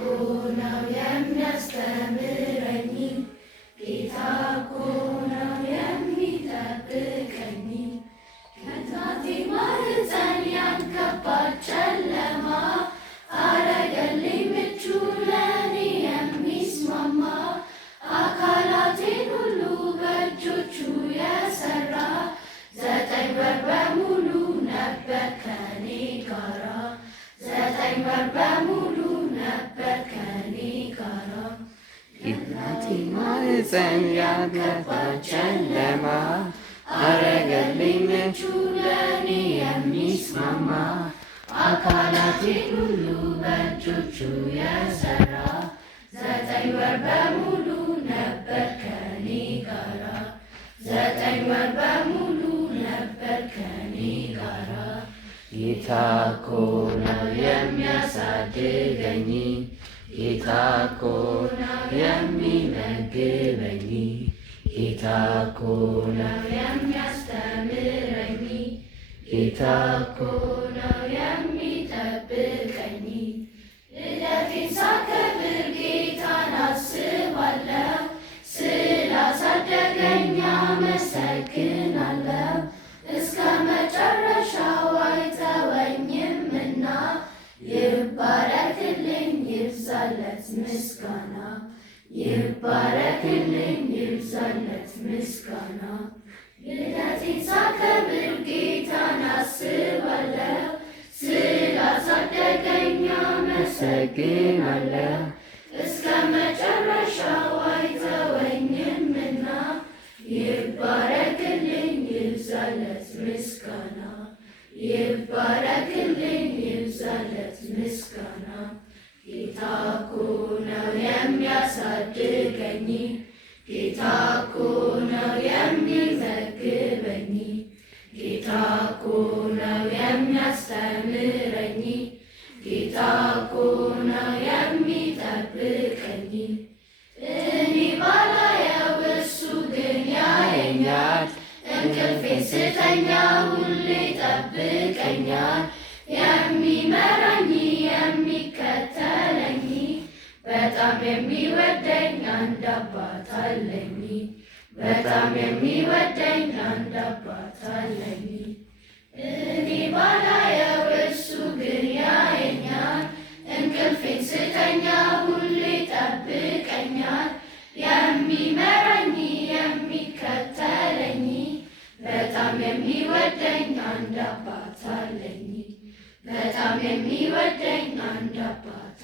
ነው የሚያስተምረኝ ጌታ እኮ ነው የሚጠብቀኝ ከእናቴ ማህፀን ያን ከባድ ጨለማ አረገልኝ ምቹ ለእኔ የሚስማማ አካላቴን ሁሉ በእጆቹ የሰራ 9 ወር በሙሉ ነበር ከኔ ጋራ 9 ወር በሙሉ ነበር ከኔ ጋራ ከእናቴ ማህፀን ያን ከባድ ጨለማ አረገልኝ ምቹ ለእኔ የሚስማማ አካላቴን ሁሉ በእጆቹ የሰራ 9 ወር በሙሉ ነበር ከኔ ጋራ 9 ወር በሙሉ ነበር ከኔ ጋራ ጌታ እኮ ነው የሚያሳድገኝ ጌታ እኮ ነው የሚመግበኝ ጌታ እኮ ነው የሚያስተምረኝ ጌታ እኮ ነው የሚጠብቀኝ ልደቴን ሳከብር ጌታን አስባለሁ ስላሳደገኝ አመሰግናለሁ እስከ መጨረሻው አይተወኝምና ይባረክልኝ ይብዛለት ምስጋና ይባረክልኝ ይብዛለት ምስጋና ልደቴን ሳከብር ጌታን አስባለሁ ስላሳደገኝ አመሰግናለሁ እስከ መጨረሻው አይተወኝምና ይባረክልኝ ይብዛለት ምስጋና ይባረክልኝ ይብዛለት ምስጋና ጌታ እኮ ነው የሚያሳድገኝ ጌታ እኮ ነው የሚመግበኝ ጌታ እኮ ነው የሚያስተምረኝ ጌታ እኮ ነው የሚጠብቀኝ እኔ ባላየው እሱ ግን ያየኛል እንቅልፌን ስተኛ ሁሌ ይጠብቀኛል የሚመራኝ የሚከተለኝ በጣም የሚወደኝ አንድ አባት አለኝ በጣም የሚወደኝ አንድ አባት አለኝ እኔ ባላየው እሱ ግን ያየኛል እንቅልፌን ስተኛ ሁሌ ይጠብቀኛል የሚመራኝ የሚከተለኝ በጣም የሚወደኝ አንድ አባት አለኝ በጣም የሚወደኝ አንድ አባት